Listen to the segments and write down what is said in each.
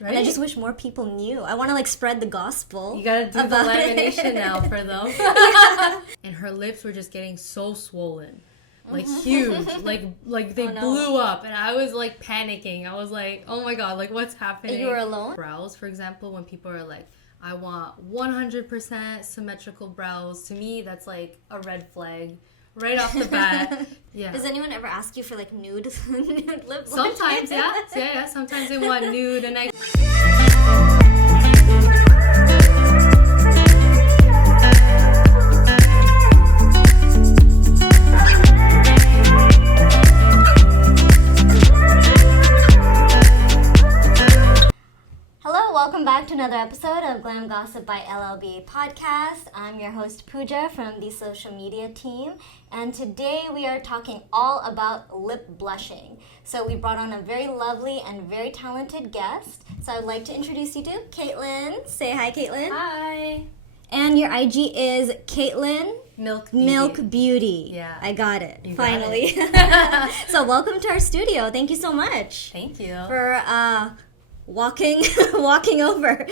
Right? And I just wish more people knew. I want to like spread the gospel. You gotta do the lamination now for them. And her lips were just getting so swollen. Like huge. Like they blew up. And I was like panicking. I was like, oh my god, like what's happening? And you were alone? Brows, for example, when people are like, I want 100% symmetrical brows. To me, that's like a red flag. Right off the bat. Yeah. Does anyone ever ask you for like nude lip? Sometimes, yeah. Sometimes they want nude, and I. Welcome back to another episode of Glam Gossip by LLBA Podcast. I'm your host Puja from the social media team, and today we are talking all about lip blushing. So we brought on a very lovely and very talented guest. So I'd like to introduce you to Caitlynn. Say hi, Caitlynn. Hi. And your IG is Caitlynn Milk Beauty. Yeah. I got it. You finally. Got it. So welcome to our studio. Thank you so much. Thank you. For walking over.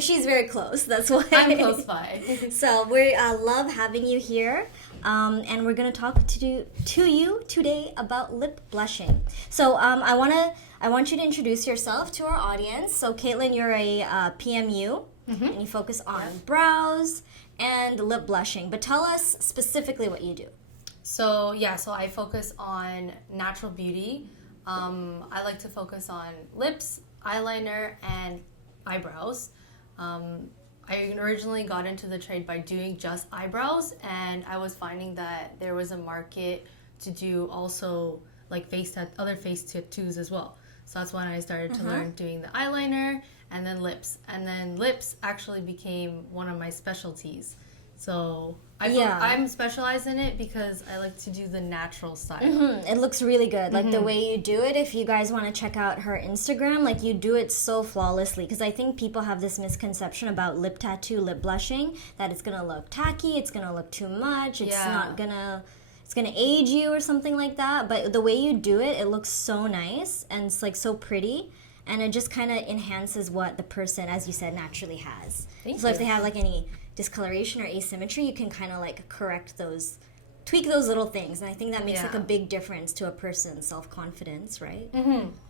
She's very close. That's why I'm close by. So we love having you here, and we're gonna talk to you today about lip blushing. So I want you to introduce yourself to our audience. So Caitlynn, you're a PMU, and you focus on brows and lip blushing. But tell us specifically what you do. So I focus on natural beauty. I like to focus on lips, eyeliner, and eyebrows. I originally got into the trade by doing just eyebrows, and I was finding that there was a market to do also like other face tattoos as well. So that's when I started to learn doing the eyeliner and then lips. And then lips actually became one of my specialties. So I'm specialized in it because I like to do the natural style. It looks really good. Like the way you do it, if you guys want to check out her Instagram, like you do it so flawlessly. Because I think people have this misconception about lip tattoo, lip blushing, that it's going to look tacky, it's going to look too much, it's gonna age you or something like that. But the way you do it, it looks so nice and it's like so pretty. And it just kind of enhances what the person, as you said, naturally has. If they have like any discoloration or asymmetry, you can kind of like tweak those little things, and I think that makes like a big difference to a person's self-confidence, right?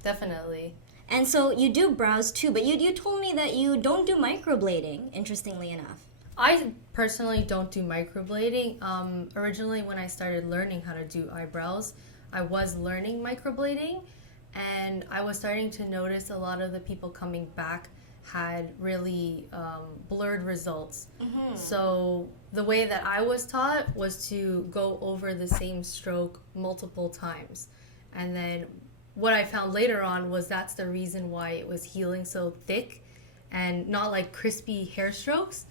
Definitely. And so you do brows too, but you told me that you don't do microblading, interestingly enough. I personally don't do microblading. Originally when I started learning how to do eyebrows, I was learning microblading, and I was starting to notice a lot of the people coming back had really blurred results. So the way that I was taught was to go over the same stroke multiple times. And then what I found later on was that's the reason why it was healing so thick and not like crispy hair strokes.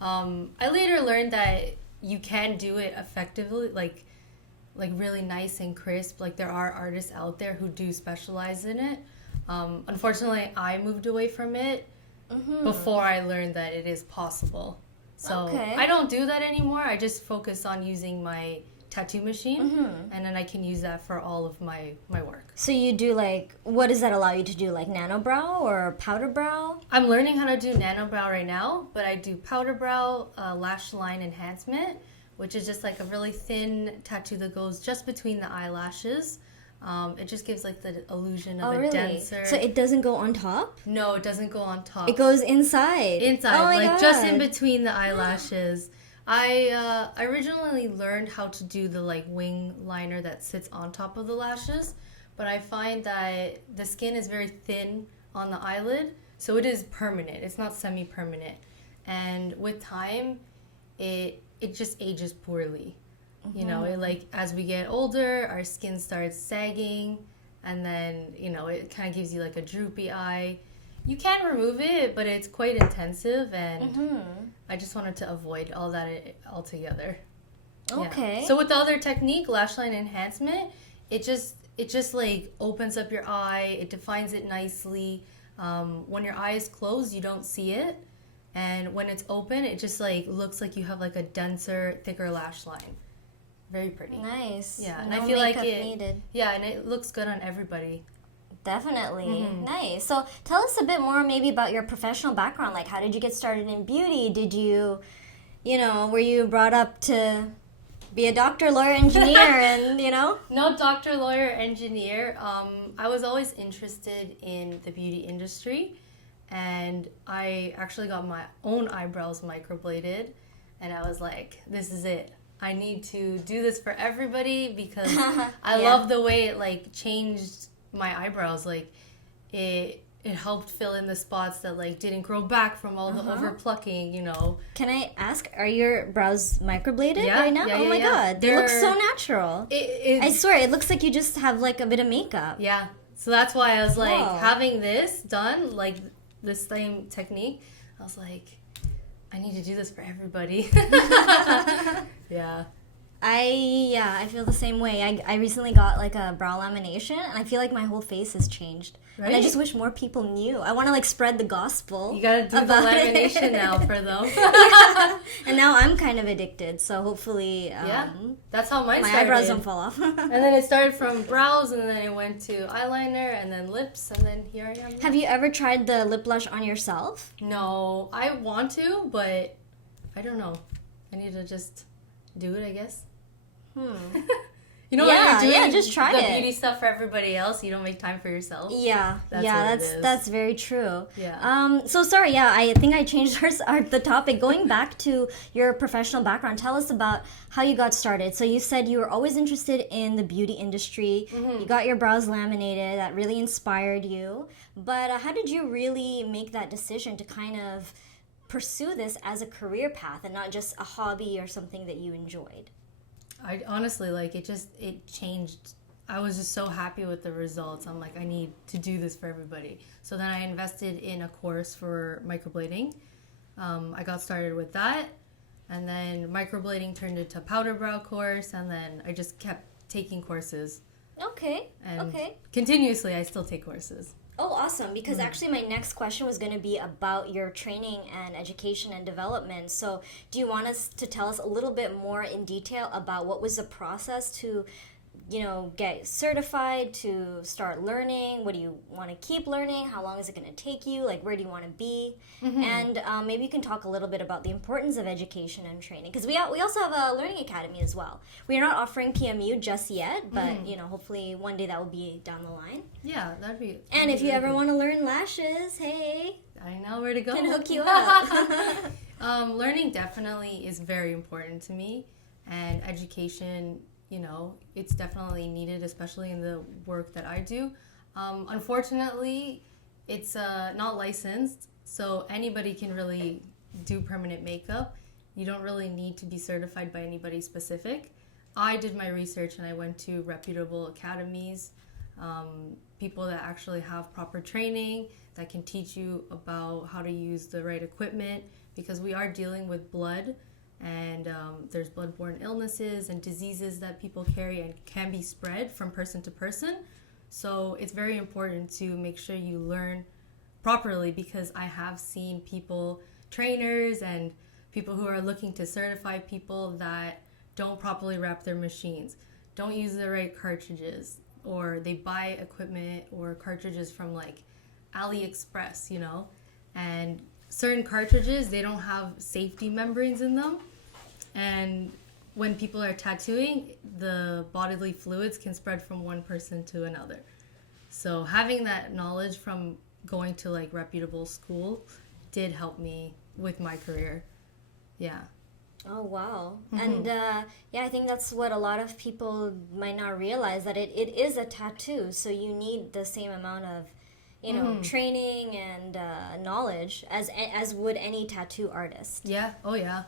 I later learned that you can do it effectively, like really nice and crisp. Like there are artists out there who do specialize in it. Unfortunately, I moved away from it before I learned that it is possible. So I don't do that anymore. I just focus on using my tattoo machine, and then I can use that for all of my work. So you do like, what does that allow you to do? Like nano brow or powder brow? I'm learning how to do nano brow right now, but I do powder brow, lash line enhancement, which is just like a really thin tattoo that goes just between the eyelashes. It just gives like the illusion of a denser. So it doesn't go on top? No, it doesn't go on top. It goes inside. Just in between the eyelashes. I originally learned how to do the like wing liner that sits on top of the lashes, but I find that the skin is very thin on the eyelid, so it is permanent. It's not semi-permanent, and with time, it just ages poorly. You know, as we get older, our skin starts sagging, and then, it kind of gives you like a droopy eye. You can remove it, but it's quite intensive, and I just wanted to avoid all that altogether. Okay. Yeah. So with the other technique, lash line enhancement, it just like opens up your eye, it defines it nicely. When your eye is closed, you don't see it, and when it's open, it just like looks like you have like a denser, thicker lash line. Very pretty. Nice. Yeah, and no I feel like needed. Yeah, and it looks good on everybody. Definitely. Nice. So tell us a bit more maybe about your professional background. Like, how did you get started in beauty? Did you, were you brought up to be a doctor, lawyer, engineer, and, No doctor, lawyer, engineer. I was always interested in the beauty industry, and I actually got my own eyebrows microbladed, and I was like, this is it. I need to do this for everybody because I love the way it, like, changed my eyebrows. Like, it helped fill in the spots that, like, didn't grow back from all the over plucking, Can I ask, are your brows microbladed right now? Oh my god, they look so natural. I swear, it looks like you just have, like, a bit of makeup. Yeah, so that's why I was like, having this done, like, this same technique, I was like, I need to do this for everybody. Yeah. I feel the same way. I recently got like a brow lamination, and I feel like my whole face has changed. Right? And I just wish more people knew. I want to like spread the gospel. You gotta do the lamination now for them. And now I'm kind of addicted, so hopefully that's how mine started. My eyebrows don't fall off. And then it started from brows, and then it went to eyeliner, and then lips, and then here I am. Have you ever tried the lip blush on yourself? No, I want to, but I don't know. I need to just do it, I guess. You know what you're doing? Just try the beauty stuff for everybody else. You don't make time for yourself. That's very true. Yeah. So sorry. Yeah, I think I changed the topic. Going back to your professional background, tell us about how you got started. So you said you were always interested in the beauty industry. You got your brows laminated. That really inspired you. But how did you really make that decision to kind of pursue this as a career path and not just a hobby or something that you enjoyed? I honestly, like, it changed. I was just so happy with the results. I'm like, I need to do this for everybody. So then I invested in a course for microblading. I got started with that, and then microblading turned into powder brow course, and then I just kept taking courses. Okay. And continuously, I still take courses. Oh, awesome. Because actually my next question was going to be about your training and education and development. So do you want us to tell us a little bit more in detail about what was the process to, get certified, to start learning? What do you want to keep learning? How long is it going to take you? Like, where do you want to be? And maybe you can talk a little bit about the importance of education and training. Because we also have a learning academy as well. We are not offering PMU just yet, but, hopefully one day that will be down the line. Yeah, that'd be... And if you ever want to learn lashes, hey... I know where to go. Can hook you up. Learning definitely is very important to me. And education... it's definitely needed, especially in the work that I do. Unfortunately, it's not licensed, so anybody can really do permanent makeup. You don't really need to be certified by anybody specific. I did my research and I went to reputable academies, people that actually have proper training, that can teach you about how to use the right equipment, because we are dealing with blood. And there's bloodborne illnesses and diseases that people carry and can be spread from person to person. So it's very important to make sure you learn properly, because I have seen people, trainers and people who are looking to certify people, that don't properly wrap their machines, don't use the right cartridges, or they buy equipment or cartridges from like AliExpress, and certain cartridges, they don't have safety membranes in them. And when people are tattooing, the bodily fluids can spread from one person to another. So having that knowledge from going to like reputable school did help me with my career. Yeah. Oh, wow. And I think that's what a lot of people might not realize, that it is a tattoo. So you need the same amount of training and knowledge as would any tattoo artist. Yeah. Oh, yeah.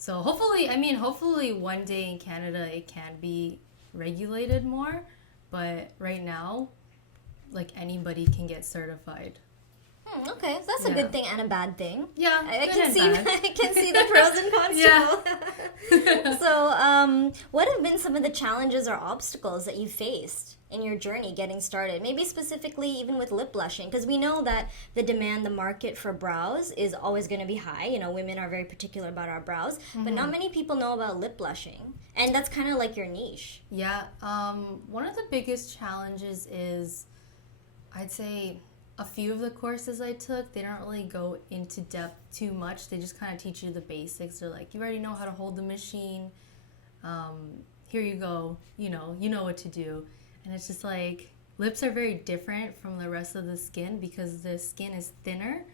So hopefully one day in Canada it can be regulated more, but right now, like, anybody can get certified. Okay, so that's a good thing and a bad thing. Yeah, I can see the pros and cons too. So, what have been some of the challenges or obstacles that you faced in your journey getting started? Maybe specifically even with lip blushing, because we know that the market for brows is always going to be high. Women are very particular about our brows, but not many people know about lip blushing, and that's kind of like your niche. Yeah, one of the biggest challenges is I'd say a few of the courses I took, they don't really go into depth too much. They just kind of teach you the basics. They're like, you already know how to hold the machine. Here you go. You know what to do. And it's just like, lips are very different from the rest of the skin because the skin is thinner.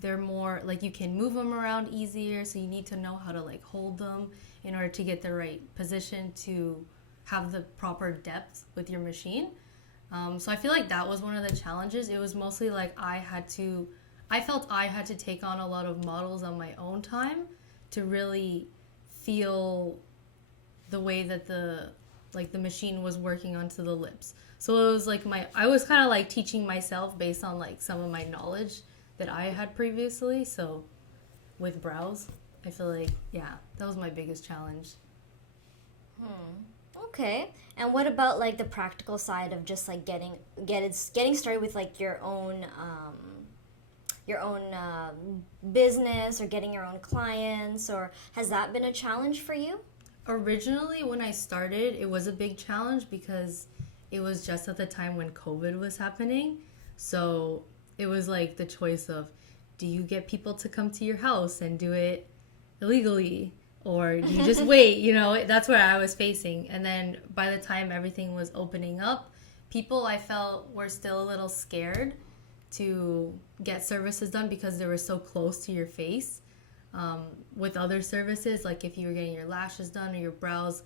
They're more, like, you can move them around easier, so you need to know how to, like, hold them in order to get the right position to have the proper depth with your machine. So I feel like that was one of the challenges. It was mostly like I felt I had to take on a lot of models on my own time to really feel the way that the machine was working onto the lips. So it was like I was kind of like teaching myself based on like some of my knowledge that I had previously. So with brows, I feel like, yeah, that was my biggest challenge. Okay. And what about like the practical side of just like getting started with like your own business or getting your own clients, or has that been a challenge for you? Originally, when I started, it was a big challenge because it was just at the time when COVID was happening. So it was like the choice of, do you get people to come to your house and do it illegally? Or do you just wait? That's where I was facing. And then by the time everything was opening up, people I felt were still a little scared to get services done because they were so close to your face. With other services, like if you were getting your lashes done or your brows,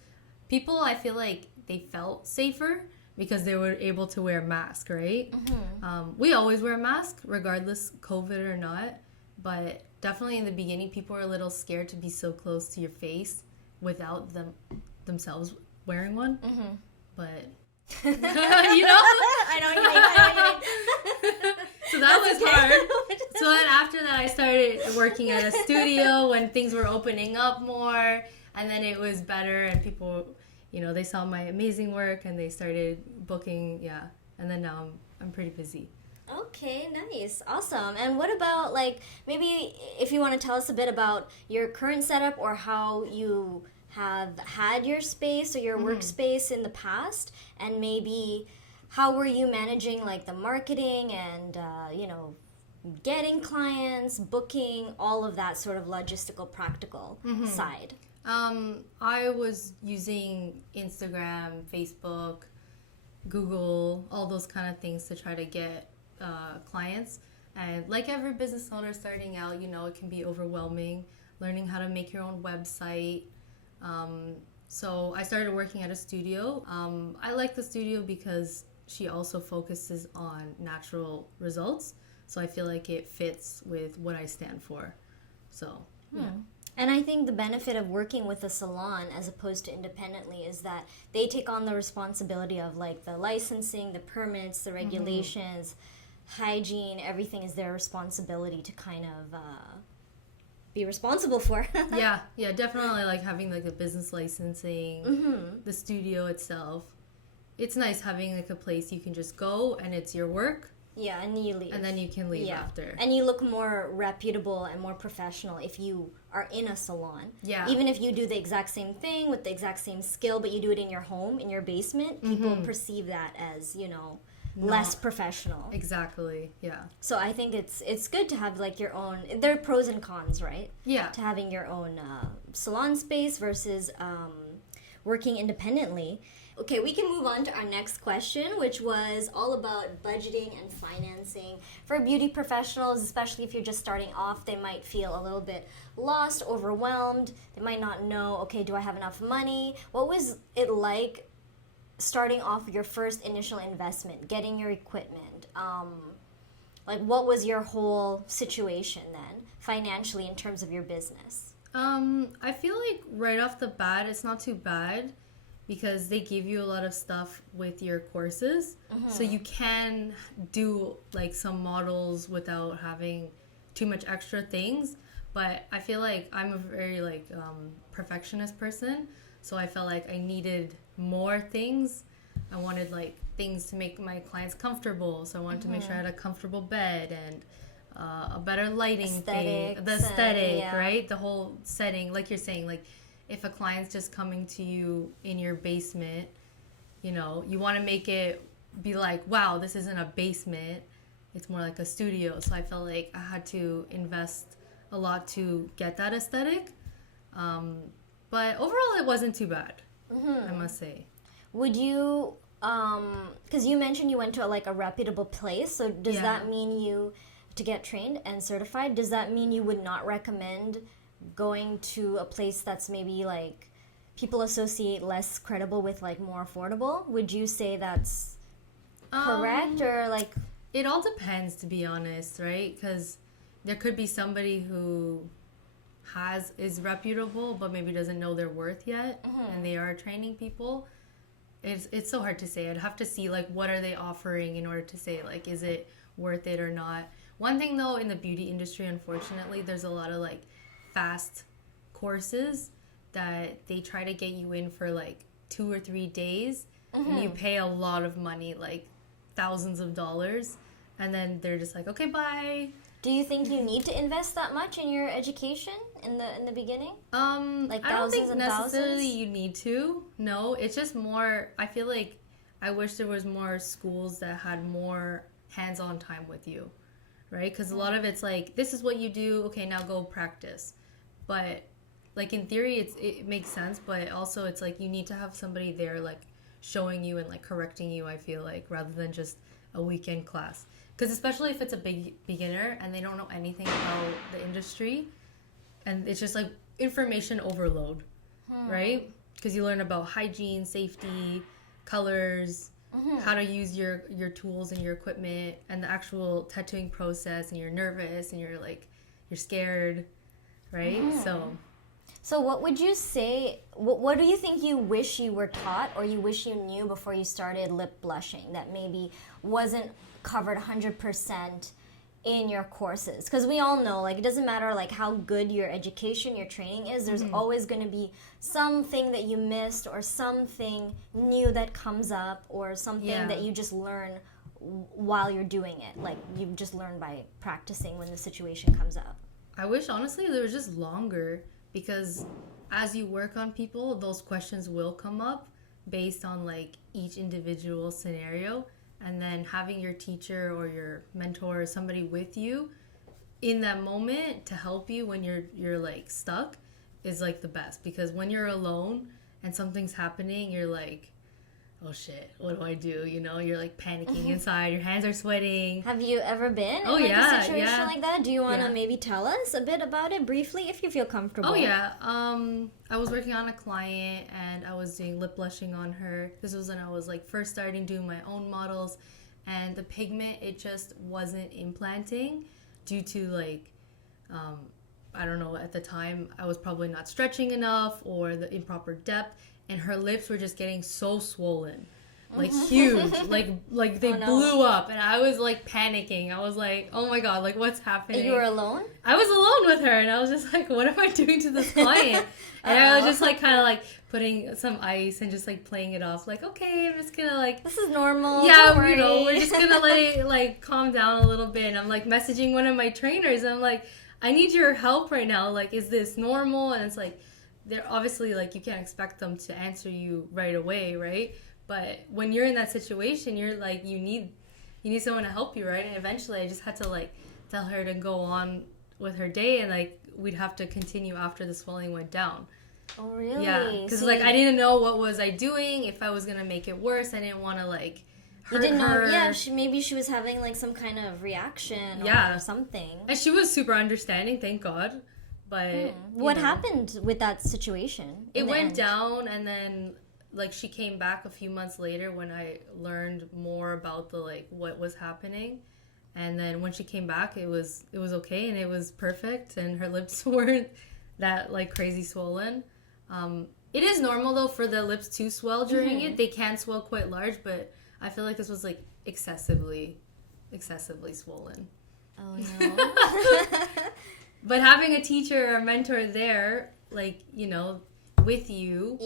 people, I feel like they felt safer because they were able to wear a mask, right? Mm-hmm. We always wear a mask, regardless COVID or not. But definitely in the beginning, people were a little scared to be so close to your face without themselves wearing one. Mm-hmm. But, I know what you mean. So that was hard. So then after that, I started working at a studio when things were opening up more. And then it was better. And people, they saw my amazing work and they started booking. Yeah. And then now I'm pretty busy. Okay, nice. Awesome. And what about, like, maybe if you want to tell us a bit about your current setup or how you have had your space or your workspace in the past, and maybe how were you managing, like, the marketing and, getting clients, booking, all of that sort of logistical, practical side? I was using Instagram, Facebook, Google, all those kind of things to try to get clients. And like every business owner starting out, it can be overwhelming learning how to make your own website. So I started working at a studio. I like the studio because she also focuses on natural results, so I feel like it fits with what I stand for. So yeah. And I think the benefit of working with a salon as opposed to independently is that they take on the responsibility of like the licensing, the permits, the regulations, hygiene, everything is their responsibility to kind of be responsible for. yeah, definitely like having like the business licensing, the studio itself. It's nice having like a place you can just go and it's your work. Yeah, and you leave. And then you can leave after. And you look more reputable and more professional if you are in a salon. Yeah. Even if you do the exact same thing with the exact same skill, but you do it in your home, in your basement, people perceive that as, less professional. Exactly, yeah. So I think it's good to have like your own, there are pros and cons, right? Yeah. To having your own salon space versus working independently. Okay, we can move on to our next question, which was all about budgeting and financing. For beauty professionals, especially if you're just starting off, they might feel a little bit lost, overwhelmed. They might not know, okay, do I have enough money? What was it like starting off your first initial investment, getting your equipment? Like, what was your whole situation then, financially, in terms of your business? I feel like right off the bat, it's not too bad, because they give you a lot of stuff with your courses. So you can do like some models without having too much extra things. But I feel like I'm a very like perfectionist person. So I felt like I needed more things. I wanted like things to make my clients comfortable. So I wanted to make sure I had a comfortable bed and a better lighting thing. The aesthetic, right? The whole setting, like you're saying, like if a client's just coming to you in your basement, you want to make it be like, wow, this isn't a basement. It's more like a studio. So I felt like I had to invest a lot to get that aesthetic. But overall, it wasn't too bad, I must say. Would you, because you mentioned you went to a reputable place, so does that mean you, to get trained and certified, does that mean you would not recommend going to a place that's maybe like people associate less credible with like more affordable? Would you say that's correct or like? It all depends, to be honest, right? Because there could be somebody who is reputable but maybe doesn't know their worth yet, and they are training people. It's so hard to say. I'd have to see like what are they offering in order to say like is it worth it or not. One thing though, in the beauty industry, unfortunately, there's a lot of like fast courses that they try to get you in for like 2 or 3 days, and you pay a lot of money, like thousands of dollars, and then they're just like, okay, bye. Do you think you need to invest that much in your education in the beginning? Like I don't think thousands and necessarily thousands? you need to. No, it's just more, I feel like I wish there was more schools that had more hands-on time with you, right? Because a lot of it's like, this is what you do, okay, now go practice. But like in theory, it makes sense, but also it's like you need to have somebody there like showing you and like correcting you, I feel like, rather than just a weekend class. Because especially if it's a big beginner and they don't know anything about the industry, and it's just like information overload, right? Because you learn about hygiene, safety, colors, how to use your tools and your equipment, and the actual tattooing process, and you're nervous and you're scared, right? So what would you say, what do you think you wish you were taught or you wish you knew before you started lip blushing that maybe wasn't covered 100% in your courses? Because we all know, like, it doesn't matter like how good your education, your training is, there's always going to be something that you missed or something new that comes up or something that you just learn while you're doing it. Like, you just learn by practicing when the situation comes up. I wish, honestly, there was just longer, because as you work on people, those questions will come up based on like each individual scenario, and then having your teacher or your mentor or somebody with you in that moment to help you when you're like stuck is like the best. Because when you're alone and something's happening, you're like, oh shit, what do I do? You know, you're like panicking inside, your hands are sweating. Have you ever been in a situation like that? Do you want to maybe tell us a bit about it briefly if you feel comfortable? Oh yeah, I was working on a client and I was doing lip blushing on her. This was when I was like first starting doing my own models, and the pigment, it just wasn't implanting due to like, I don't know, at the time I was probably not stretching enough or the improper depth. And her lips were just getting so swollen, like huge, like they blew up, and I was like panicking. I was like, oh my god, like what's happening? You were alone? I was alone with her, and I was just like, what am I doing to this client? And I was just like kind of like putting some ice and just like playing it off, like, okay, I'm just gonna like, this is normal. Yeah, you know, we're just gonna let it like calm down a little bit. And I'm like messaging one of my trainers, and I'm like, I need your help right now. Like, is this normal? And it's like, they're obviously like, you can't expect them to answer you right away, right? But when you're in that situation, you're like, you need someone to help you, right? And eventually I just had to like tell her to go on with her day, and like we'd have to continue after the swelling went down. Oh really? Yeah, because like I didn't know what was I doing, if I was gonna make it worse. I didn't want to like hurt her. Yeah, maybe she was having like some kind of reaction or something. And she was super understanding, thank God. But what happened with that situation? It went down, and then like she came back a few months later when I learned more about the like what was happening. And then when she came back, it was okay, and it was perfect, and her lips weren't that like crazy swollen. It is normal though for the lips to swell during it. They can swell quite large, but I feel like this was like excessively swollen. Oh no. But having a teacher or mentor there, like, you know, with you,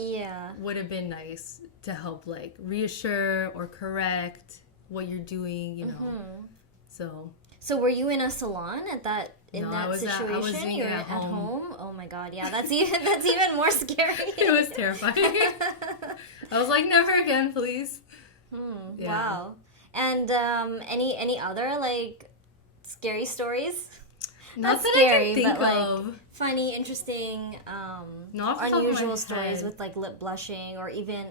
would have been nice to help, like, reassure or correct what you're doing, you know. So were you in a salon in that situation? I was doing it at home. Oh my god, yeah, that's even more scary. It was terrifying. I was like, never again, please. Yeah. Wow. And any other like scary stories? Not that scary, I can think but of. like funny, interesting, Not off the top of my unusual stories head. with like lip blushing or even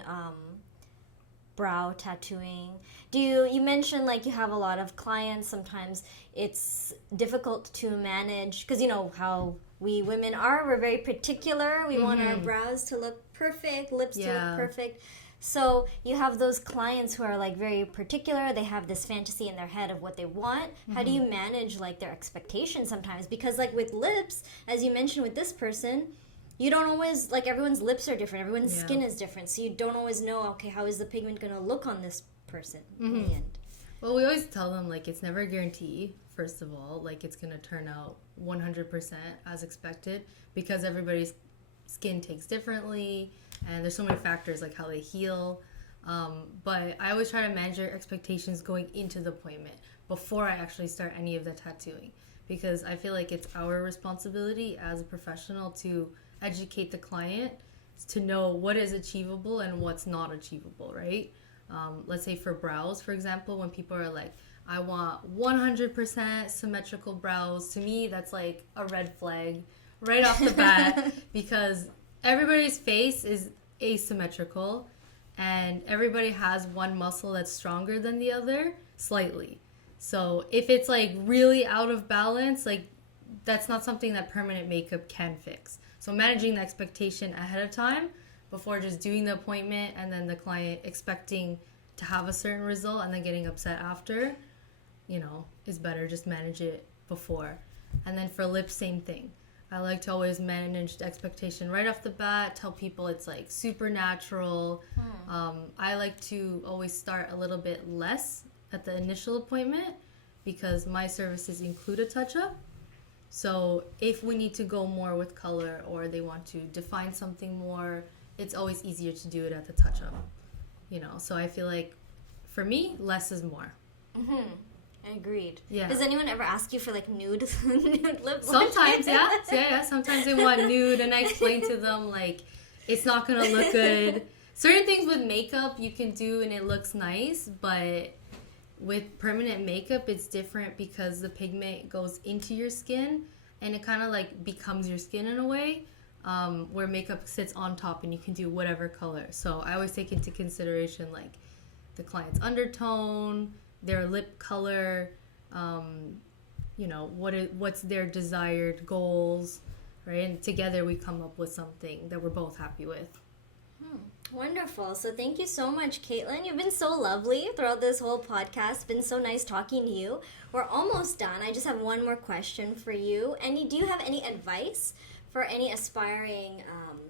brow tattooing. You mentioned like you have a lot of clients. Sometimes it's difficult to manage because you know how we women are. We're very particular. We want our brows to look perfect, lips to look perfect. So you have those clients who are like very particular. They have this fantasy in their head of what they want. How do you manage like their expectations sometimes? Because like with lips, as you mentioned with this person, you don't always, like everyone's lips are different. Everyone's skin is different. So you don't always know, okay, how is the pigment going to look on this person in the end? Well, we always tell them, like, it's never a guarantee, first of all. Like, it's going to turn out 100% as expected because everybody's skin takes differently and there's so many factors, like how they heal. But I always try to manage your expectations going into the appointment before I actually start any of the tattooing because I feel like it's our responsibility as a professional to educate the client to know what is achievable and what's not achievable, right? Let's say for brows, for example, when people are like, I want 100% symmetrical brows, to me, that's like a red flag right off the bat because everybody's face is asymmetrical and everybody has one muscle that's stronger than the other slightly. So if it's like really out of balance, like that's not something that permanent makeup can fix. So managing the expectation ahead of time before just doing the appointment and then the client expecting to have a certain result and then getting upset after, you know, is better. Just manage it before. And then for lips, same thing. I like to always manage the expectation right off the bat, tell people it's like super natural. I like to always start a little bit less at the initial appointment because my services include a touch-up. So if we need to go more with color or they want to define something more, it's always easier to do it at the touch-up, you know. So I feel like for me, less is more. Agreed. Yeah. Does anyone ever ask you for like nude lip blush? Sometimes, yeah. Sometimes they want nude, and I explain to them like it's not gonna look good. Certain things with makeup you can do and it looks nice, but with permanent makeup it's different because the pigment goes into your skin and it kind of like becomes your skin in a way. Where makeup sits on top and you can do whatever color. So I always take into consideration like the client's undertone, their lip color, you know, what's their desired goals, right? And together we come up with something that we're both happy with. Wonderful. So thank you so much, Caitlynn. You've been so lovely throughout this whole podcast. It's been so nice talking to you. We're almost done. I just have one more question for you. Do you have any advice for any aspiring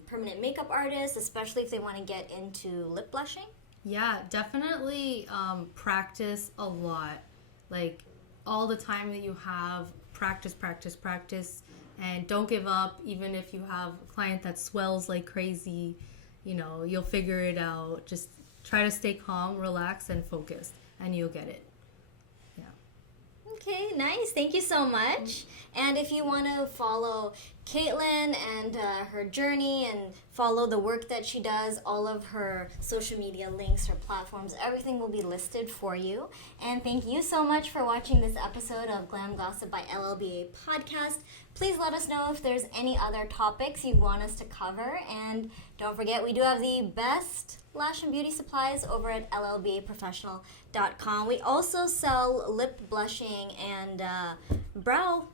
permanent makeup artists, especially if they want to get into lip blushing? Yeah, definitely practice a lot. Like all the time that you have, practice, and don't give up. Even if you have a client that swells like crazy, you know, you'll figure it out. Just try to stay calm, relax, and focused, and you'll get it. Okay, nice. Thank you so much. And if you want to follow Caitlynn and her journey and follow the work that she does, all of her social media links, her platforms, everything will be listed for you. And thank you so much for watching this episode of Glam Gossip by LLBA Podcast. Please let us know if there's any other topics you want us to cover. And don't forget, we do have the best lash and beauty supplies over at LLBAprofessional.com. We also sell lip blushing and brow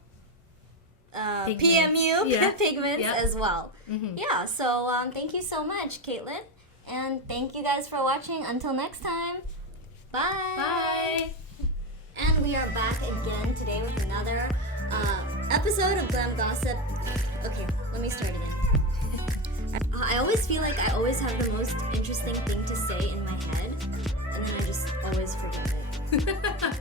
PMU pigments as well. Yeah, so thank you so much, Caitlynn. And thank you guys for watching. Until next time, bye. Bye. And we are back again today with another episode of Glam Gossip. Okay, let me start again. I always feel like I always have the most interesting thing to say in my head, and then I just always forget it.